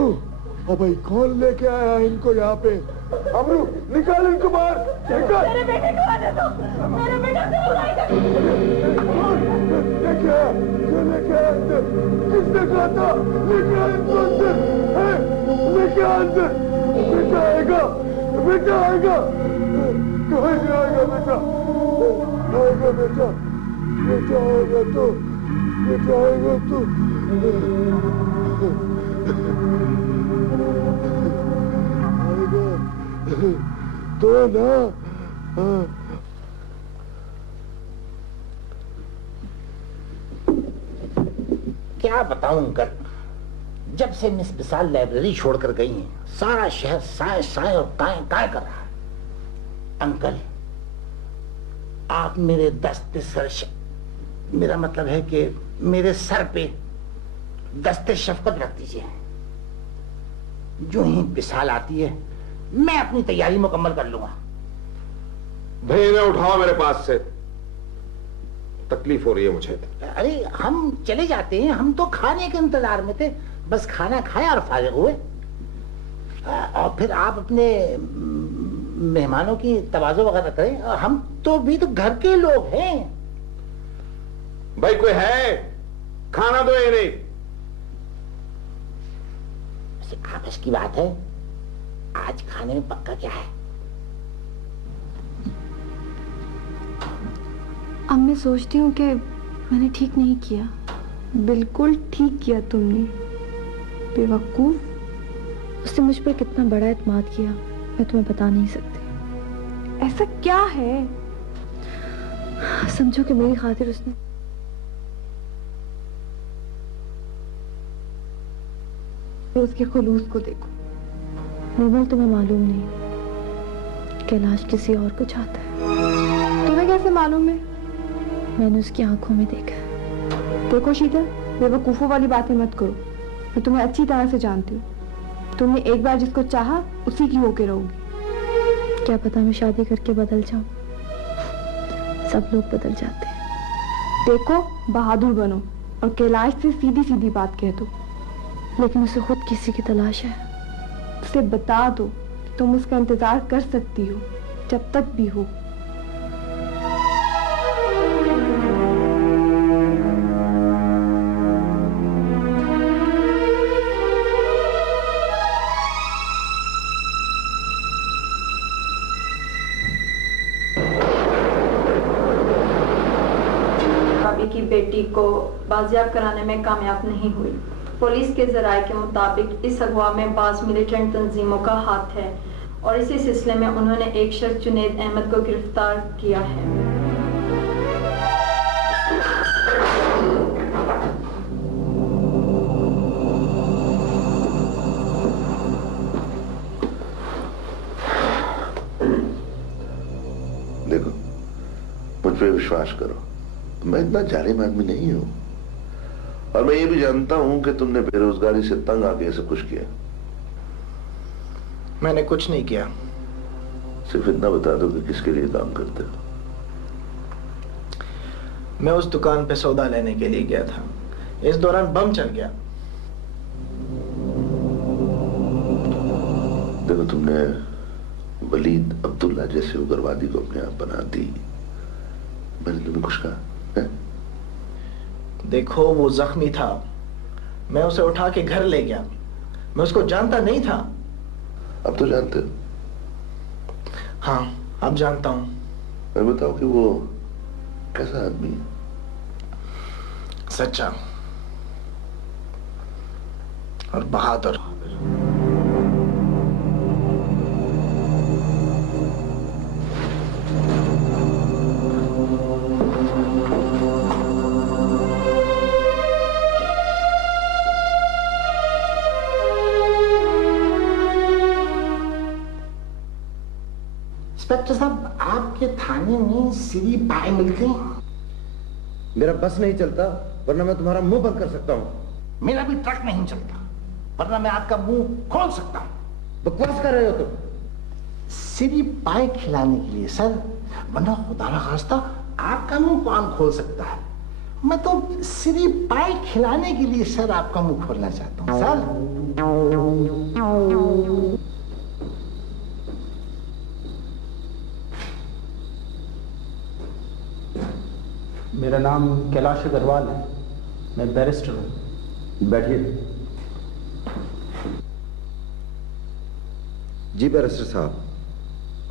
ओ भाई कौन लेके आया इनको यहाँ पे? अमरू निकाल इनको बाहर, निकाल। मेरे बेटे को आने दो, मेरे बेटे को बुलाएगा। लेके आया, क्यों लेके आया अंदर? किसने कहा था लेके आया इनको अंदर? लेके आया अंदर। बेटा आएगा, बेटा आएगा। कहाँ से आएगा बेटा? आएगा बेटा, बेटा आएगा तो, बेटा आएगा तो। तो ना क्या बताऊं अंकल, जब से मिस विशाल लाइब्रेरी छोड़कर गई हैं, सारा शहर साए साए और काए काए कर रहा है। अंकल आप मेरे दस्ते सर, मेरा मतलब है कि मेरे सर पे दस्ते शफकत रख दीजिए। जो ही विशाल आती है मैं अपनी तैयारी मुकम्मल कर लूंगा। भाई इन्हें उठाओ मेरे पास से, तकलीफ हो रही है मुझे। अरे हम चले जाते हैं, हम तो खाने के इंतजार में थे, बस खाना खाया और फारिग हुए। और फिर आप अपने मेहमानों की तवाज़ो वगैरह करें, हम तो भी तो घर के लोग हैं। भाई कोई है? खाना दो इन्हें। आपस की बात है, आज खाने में पक्का क्या है? अब मैं सोचती हूँ कि मैंने ठीक नहीं किया। बिल्कुल ठीक किया तुमने, बेवकूफ। उसने मुझ पर कितना बड़ा एतमाद किया मैं तुम्हें बता नहीं सकती। ऐसा क्या है? समझो कि मेरी खातिर उसने उसके खुलूस को देखो। निर्मल, तुम्हें मालूम नहीं कैलाश किसी और को चाहता है। तुम्हें कैसे मालूम है? मैंने उसकी आंखों में देखा है। देखो शीतल, बेवकूफों वाली बातें मत करो। मैं तुम्हें अच्छी तरह से जानती हूँ। तुमने एक बार जिसको चाहा उसी की होके रहोगी। क्या पता मैं शादी करके बदल जाऊं। सब लोग बदल जाते हैं। देखो, बहादुर बनो और कैलाश से सीधी सीधी बात कह दो। लेकिन उसे खुद किसी की तलाश है। उसे बता दो कि तुम उसका इंतजार कर सकती हो जब तक भी हो। की बेटी को बाजियाब कराने में कामयाब नहीं हुई। पुलिस के जराये के मुताबिक इस अगवा में बाज़ मिलिटेंट तंजीमों का हाथ है और इसी सिलसिले में उन्होंने एक शख्स जुनैद अहमद को गिरफ्तार किया है। देखो, मुझ पे विश्वास करो, मैं इतना जालिम आदमी नहीं हूं। और मैं ये भी जानता हूं कि तुमने बेरोजगारी से तंग आके ऐसा कुछ किया। मैंने कुछ नहीं किया। सिर्फ इतना बता दो कि किसके लिए काम करते हो। मैं उस दुकान पे सौदा लेने के लिए गया था। इस दौरान बम चल गया। देखो, तुमने वलीद अब्दुल्ला जैसे उग्रवादी को अपने आप बना दी। मैंने तुम्हें कुछ कहा है? देखो, वो जख्मी था। मैं उसे उठा के घर ले गया। मैं उसको जानता नहीं था। अब तो जानते हो? हाँ, अब जानता हूं। मैं बताऊं कि वो कैसा आदमी है? सच्चा और बहादुर। इंस्पेक्टर साहब, आपके थाने में सीधी पाए मिलते हैं? मेरा बस नहीं चलता, वरना मैं तुम्हारा मुंह बंद कर सकता हूं। मेरा भी ट्रक नहीं चलता, वरना मैं आपका मुंह खोल सकता हूं। बकवास कर रहे हो तुम। सीधी पाए खिलाने के लिए सर, वरना खुदा ना खास्ता आपका मुंह कौन खोल सकता है? मैं तो सीधी पाए खिलाने के लिए सर आपका मुंह खोलना चाहता हूं सर। मेरा नाम कैलाश अग्रवाल है। मैं बैरिस्टर हूँ। बैठिए। जी बैरिस्टर साहब,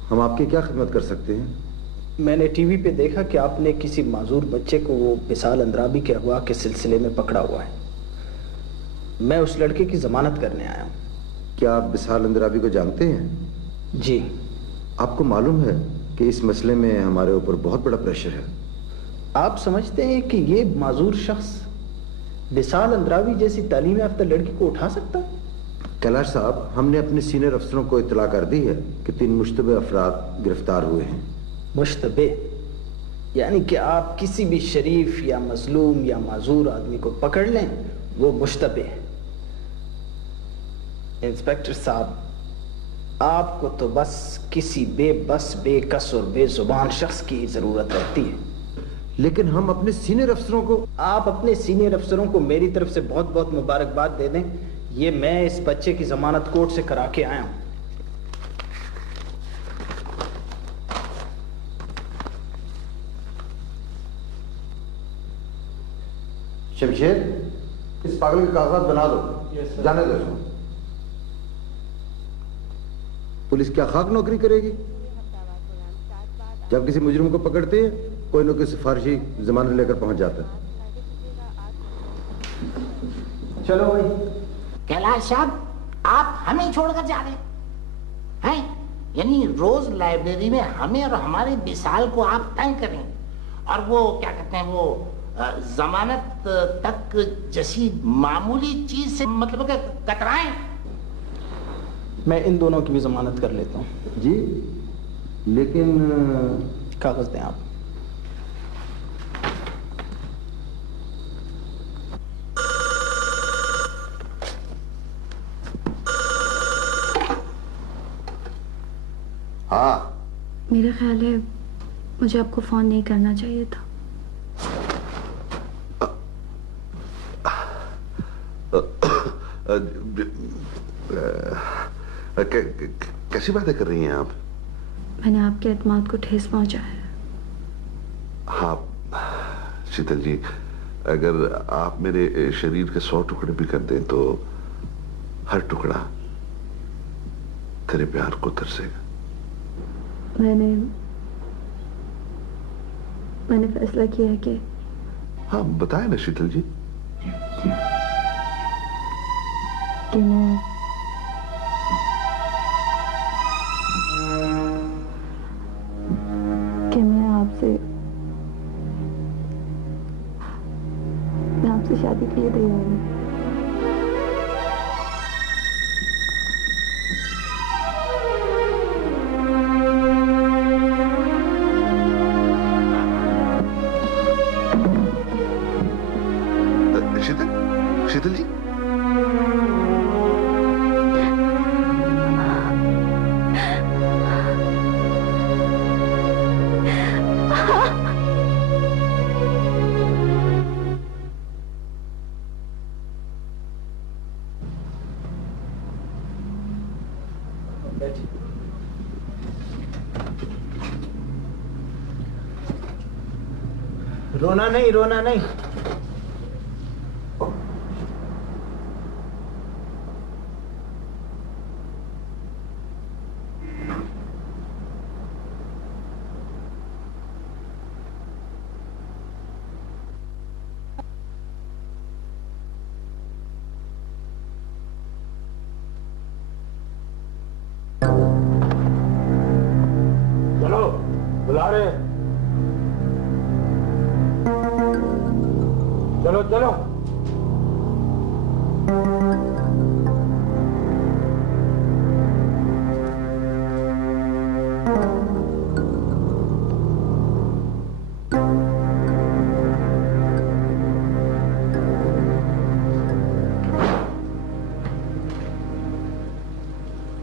हम आपकी क्या खिदमत कर सकते हैं? मैंने टीवी पे देखा कि आपने किसी माजूर बच्चे को वो विशाल अंद्राबी के अगवा के सिलसिले में पकड़ा हुआ है। मैं उस लड़के की जमानत करने आया हूँ। क्या आप विशाल अंद्राबी को जानते हैं? जी। आपको मालूम है कि इस मसले में हमारे ऊपर बहुत बड़ा प्रेशर है। आप समझते हैं कि ये माजूर शख्स विशाल अंद्राबी जैसी तालीम याफ्ता लड़की को उठा सकता है? कैलाश साहब, हमने अपने सीनियर अफसरों को इत्तला कर दी है कि 3 मुश्तबे अफराद गिरफ्तार हुए हैं। मुश्तबे यानी कि आप किसी भी शरीफ या मजलूम या माजूर आदमी को पकड़ लें, वो मुश्तबे है। इंस्पेक्टर साहब, आपको तो बस किसी बेबस, बेकस और बेजुबान शख्स की जरूरत रहती है। लेकिन हम अपने सीनियर अफसरों को, आप अपने सीनियर अफसरों को मेरी तरफ से बहुत बहुत मुबारकबाद दे दें। ये मैं इस बच्चे की जमानत कोर्ट से करा के आया हूं। शमशेर, इस पागल के कागजात बना दो। जाने दो इसको। पुलिस क्या खाक नौकरी करेगी? जब किसी मुजरिम को पकड़ते हैं कोई न कोई सिफारिशी जमानत लेकर पहुंच जाता है। चलो भाई। कैलाश साहब, आप हमें छोड़कर जा रहे हैं? यानी रोज लाइब्रेरी में हमें और हमारे विशाल को आप तंग करें, और वो क्या कहते हैं, वो जमानत तक जैसी मामूली चीज से मतलब कतराएं। मैं इन दोनों की भी जमानत कर लेता हूँ। जी, लेकिन कागज दें आप। हाँ, मेरा ख्याल है मुझे आपको फोन नहीं करना चाहिए था। कैसी बातें कर रही हैं आप? मैंने आपके एतमाद को ठेस पहुंचाया है। हाँ शीतल जी, अगर आप मेरे शरीर के 100 टुकड़े भी कर दें तो हर टुकड़ा तेरे प्यार को तरसेगा। मैंने फैसला किया है कि हाँ बताए ना शीतल जी। कि मैं आपसे शादी के लिए तैयार हूँ। शीतल जी, रोना नहीं, रोना नहीं। चलो, बुला रहे हैं। चलो चलो।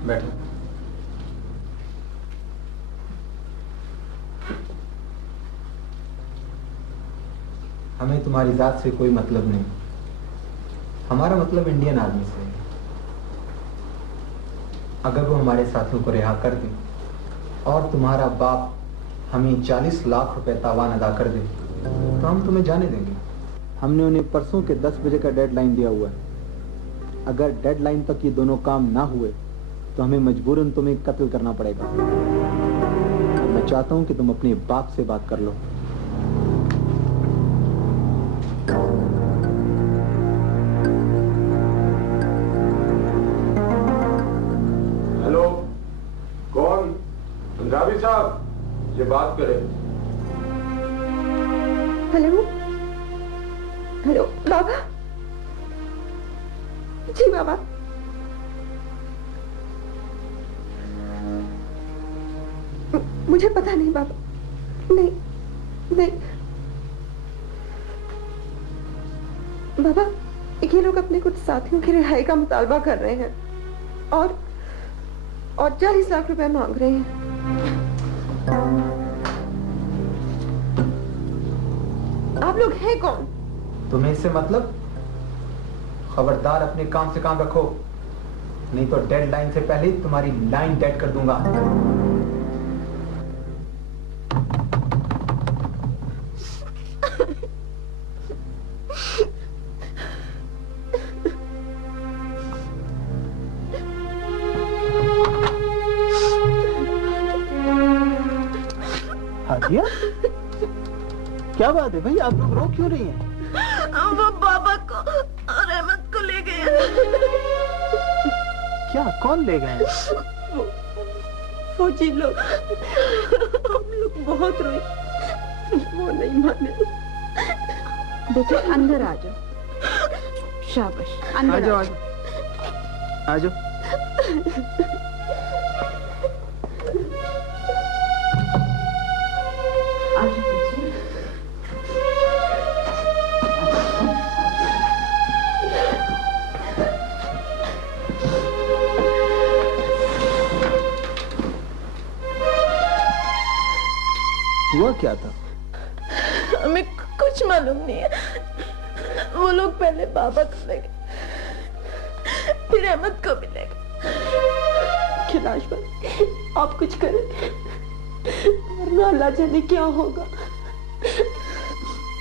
बैठो। हमें तुम्हारी जात से कोई मतलब नहीं, हमारा मतलब इंडियन आर्मी से है। अगर वो हमारे साथियों को रिहा कर दे और तुम्हारा बाप हमें 40 लाख रुपए तावान अदा कर दे तो हम तुम्हें जाने देंगे। हमने उन्हें परसों के 10 बजे का डेडलाइन दिया हुआ है। अगर डेडलाइन तक ये दोनों काम ना हुए तो हमें मजबूरन तुम्हें कत्ल करना पड़ेगा। और मैं चाहता हूं कि तुम अपने बाप से बात कर लो। हेलो, कौन? पंजाबी साहब, ये बात करें। हेलो, हेलो बाबा। जी बाबा। मुझे पता नहीं बाबा, नहीं नहीं बाबा, ये लोग अपने कुछ साथियों की रिहाई का मुतालबा कर रहे हैं और 40 लाख रुपए मांग रहे हैं। आप लोग हैं कौन? तुम्हें इससे मतलब? खबरदार अपने काम से काम रखो, नहीं तो डेडलाइन से पहले तुम्हारी लाइन डेड कर दूंगा। हादिया, क्या बात है भाई, आप लोग रो क्यों रही हैं? वो बाबा को और अहमद को ले गए। क्या, कौन ले गए? फौजी लोग। हम लोग बहुत रोए, वो नहीं माने। बेटे अंदर आ जाओ। शाबाश, अंदर आ जाओ। आ जाओ। हुआ क्या था? हमें कुछ मालूम नहीं है। वो लोग पहले बाबा को ले गए, फिर अहमद को भी ले गए। खिलाश भाई, आप कुछ करें, वरना अल्लाह जाने क्या होगा।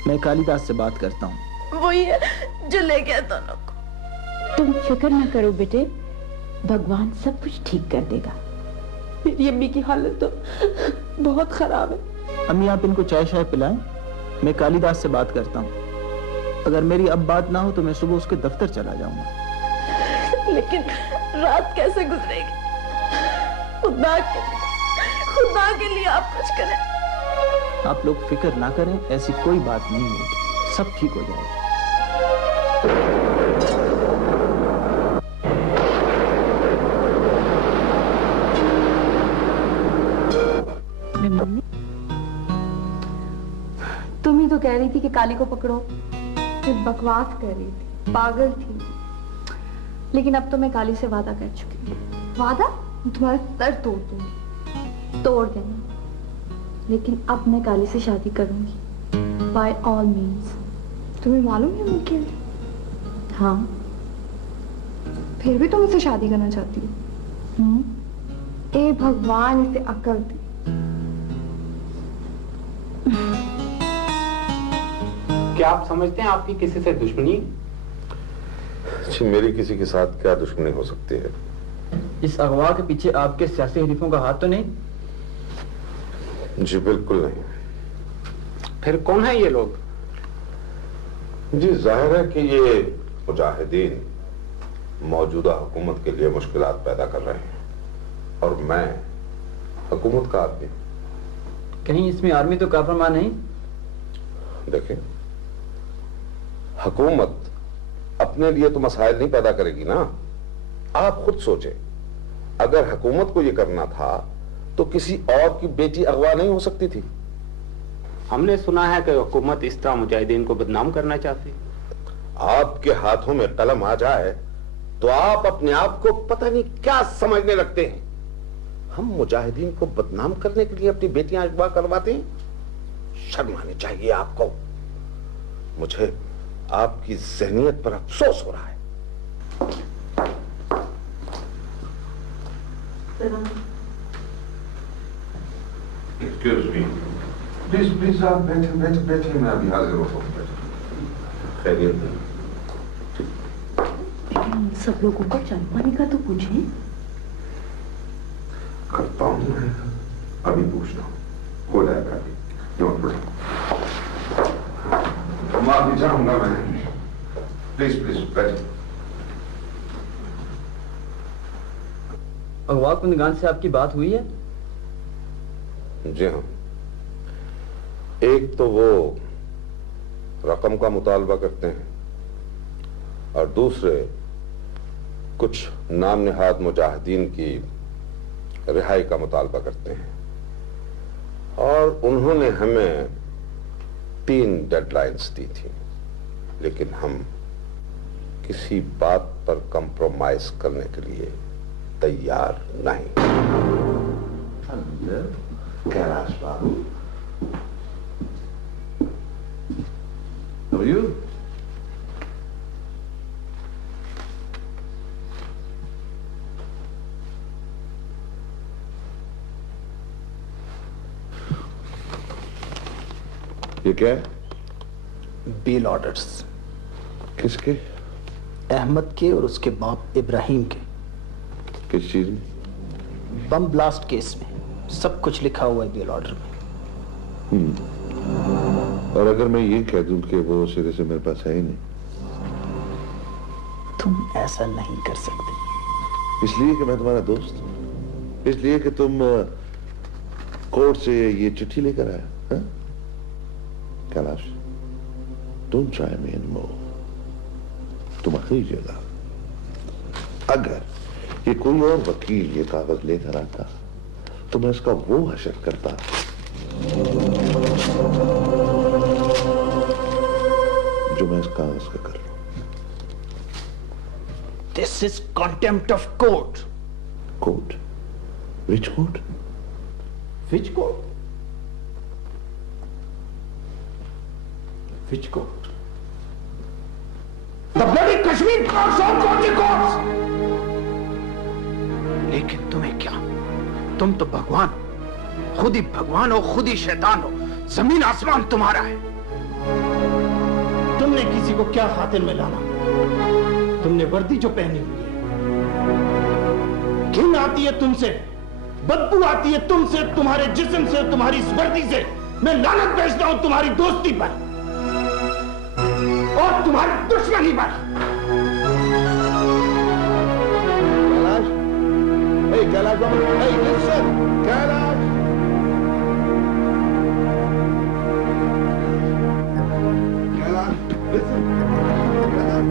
मैं कालिदास से बात करता हूँ। वही है जो ले गया दोनों को। तुम फिक्र न करो बेटे, भगवान सब कुछ ठीक कर देगा। मेरी अम्मी की हालत तो बहुत खराब है। अम्मी आप इनको चाय शाय पिलाएं, मैं कालिदास से बात करता हूँ। अगर मेरी अब बात ना हो तो मैं सुबह उसके दफ्तर चला जाऊंगा। लेकिन रात कैसे गुजरेगी? खुदा के लिए आप कुछ करें। आप लोग फिक्र ना करें, ऐसी कोई बात नहीं होगी, सब ठीक हो जाएगा। तुम ही तो कह रही थी कि काली को पकड़ो, फिर बकवास कर रही थी, पागल थी। लेकिन अब तो मैं काली से वादा कर चुकी हूँ। वादा? तुम्हारा सर तोड़ दूंगी। तोड़ देना, लेकिन अब मैं काली से शादी करूंगी, बाय ऑल मीन्स। तुम्हें मालूम है वो क्या है? हाँ। फिर भी तुम उससे शादी करना चाहती हो? ए भगवान, इसे अकल दी। क्या आप समझते हैं आपकी किसी से दुश्मनी? जी मेरी किसी के साथ क्या दुश्मनी हो सकती है? इस अगवा के पीछे आपके सियासी हरीफों का हाथ तो नहीं? जी बिल्कुल नहीं। फिर कौन है ये लोग? जी जाहिर है कि ये मुजाहिदीन मौजूदा हुकूमत के लिए मुश्किलात पैदा कर रहे हैं, और मैं हुकूमत का आदमी। कहीं इसमें आर्मी तो काफरमान नहीं? देखें, हुकूमत अपने लिए तो मसाइल नहीं पैदा करेगी ना। आप खुद सोचें, अगर हुकूमत को यह करना था तो किसी और की बेटी अगवा नहीं हो सकती थी। हमने सुना है कि हुकूमत इस तरह मुजाहिदीन को बदनाम करना चाहती। आपके हाथों में कलम आ जाए तो आप अपने आप को पता नहीं क्या समझने लगते हैं। हम मुजाहिदीन को बदनाम करने के लिए अपनी बेटियां अगवा करवाते हैं? शर्म आनी चाहिए आपको। मुझे आपकी ज़हनियत पर अफसोस हो रहा है। एक्सक्यूज मी, प्लीज प्लीज आप बैठे बैठे बैठे, मैं अभी हाजिर होता हूँ। खैरियत है? सब लोगों को चाय पानी का तो पूछें। करता हूँ मैं, अभी पूछता हूँ, हो जाएगा अभी। डोंट वरी, माफी चाहूंगा मैं। प्लीज प्लीज बैठे। अगवा कुंदगान से आपकी बात हुई है? जी हाँ, एक तो वो रकम का मुतालबा करते हैं, और दूसरे कुछ नाम निहाद मुजाहिदीन की रिहाई का मुतालबा करते हैं। और उन्होंने हमें 3 डेडलाइंस दी थी, लेकिन हम किसी बात पर कंप्रोमाइज करने के लिए तैयार नहीं। कैलाश बाबू, How are you? ये क्या है? Bail orders. किसके? अहमद के और उसके बाप इब्राहिम के। किस चीज में? बम ब्लास्ट केस में। सब कुछ लिखा हुआ है बेल ऑर्डर में। और अगर मैं ये कह दूं कि वो सिरे से मेरे पास है ही नहीं? तुम ऐसा नहीं कर सकते। इसलिए कि मैं तुम्हारा दोस्त हूं, इसलिए कि तुम कोर्ट से ये चिट्ठी लेकर आया। हाँ? Kailash, don't try me anymore. तुम आखिरी जगह, अगर ये कोई और वकील ये कागज लेकर आता तो मैं इसका वो हशर करता जो मैं इस कागज का कर रहा हूं। This is contempt of court. Court? Which court? Which court? Which court? The bloody Kashmir courts, all county courts. लेकिन तुम्हें क्या? तुम तो भगवान, खुद ही भगवान हो, खुद ही शैतान हो। जमीन आसमान तुम्हारा है। तुमने किसी को क्या खातिर में लाना? तुमने वर्दी जो पहनी हुई है, घिन आती है तुमसे, बदबू आती है तुमसे, तुम्हारे जिस्म से, तुम्हारी इस वर्दी से। मैं लानत भेजता हूं तुम्हारी दोस्ती पर और तुम्हारी दुश्मनी पर। Kailash, hey Kailash, hey listen, Kailash. Kailash, listen, Kailash,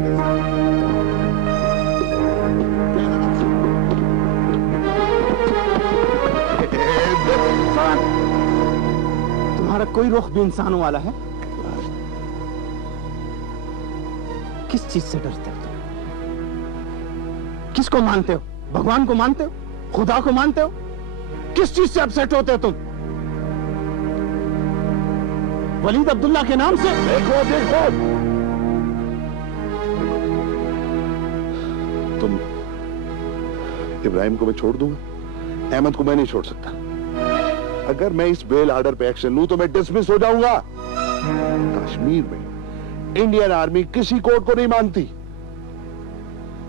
तुम्हारा कोई रुख भी इंसानों वाला है? किस चीज से डरते हो तुम? किसको मानते हो? भगवान को मानते हो? खुदा को मानते हो? किस चीज से अपसेट होते हो तुम? वलीद अब्दुल्ला के नाम से? देखो देखो, तुम इब्राहिम को मैं छोड़ दूंगा, अहमद को मैं नहीं छोड़ सकता। अगर मैं इस बेल ऑर्डर पे एक्शन लूं तो मैं डिसमिस हो जाऊंगा। कश्मीर में इंडियन आर्मी किसी कोर्ट को नहीं मानती।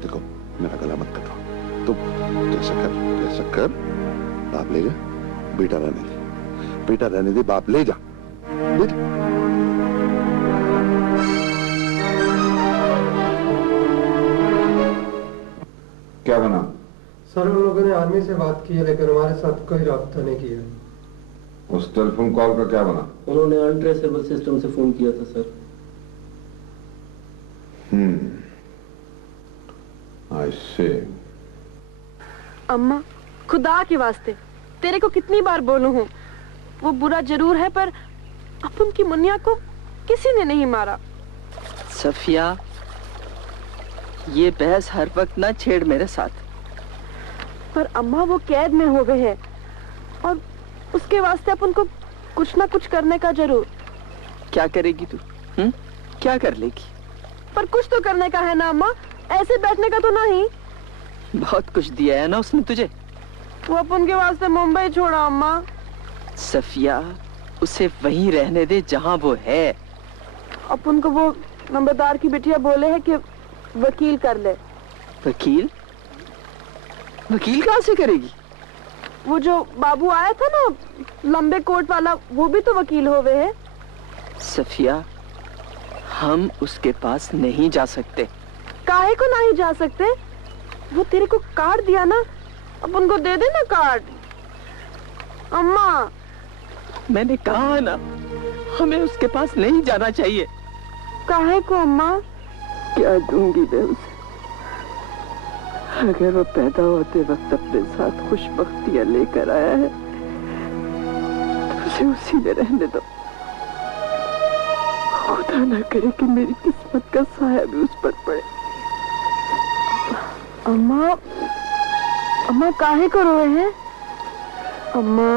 देखो, मेरा गला मत कटो। तुम जैसा कर, बाप ले जा, बेटा रहने दे, बेटा रहने दे, बाप ले जा, ले जा। क्या बना? सर, उन लोगों ने आर्मी से बात की है लेकिन हमारे साथ कोई राब्ता नहीं किया। उस टेलीफोन कॉल का क्या बना? उन्होंने अनट्रेसेबल सिस्टम से फोन किया था सर। आई सी। अम्मा, खुदा के वास्ते तेरे को कितनी बार बोलूं हूँ, वो बुरा जरूर है पर अपन की मुन्निया को किसी ने नहीं मारा। सफिया, ये बहस हर वक्त ना छेड़ मेरे साथ। पर अम्मा, वो कैद में हो गए हैं और उसके वास्ते अपन को कुछ ना कुछ करने का जरूर। क्या करेगी तू? क्या कर लेगी? पर कुछ तो करने का है ना अम्मा, ऐसे बैठने का तो नहीं। बहुत कुछ दिया है ना उसने तुझे। वो अपन के वास्ते मुंबई छोड़ा अम्मा। सफिया, उसे वहीं रहने दे जहां वो है। अपन को वो नंबरदार की बिटिया बोले है कि वकील कर ले। वकील? वकील कहाँ से करेगी? वो जो बाबू आया था ना, लंबे कोट वाला, वो भी तो वकील हो गए है। सफिया, हम उसके पास नहीं जा सकते। काहे को नहीं जा सकते? वो तेरे को कार्ड दिया ना, अब उनको दे देना कार्ड। अम्मा, मैंने कहा ना, हमें उसके पास नहीं जाना चाहिए। काहे को अम्मा? क्या दूंगी मैं उसे? अगर वो पैदा होते वक्त अपने साथ खुशबख्तियां लेकर आया है तो उसे उसी में रहने दो। खुदा ना करे कि मेरी किस्मत का साया भी उस पर पड़े। अम्मा, अम्मा काहे को रोए हैं? अम्मा,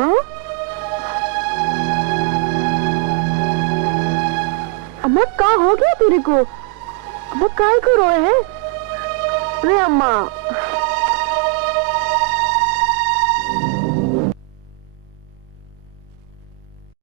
अम्मा क्या हो गया तेरे को? अम्मा काहे को रोए हैं? अरे अम्मा,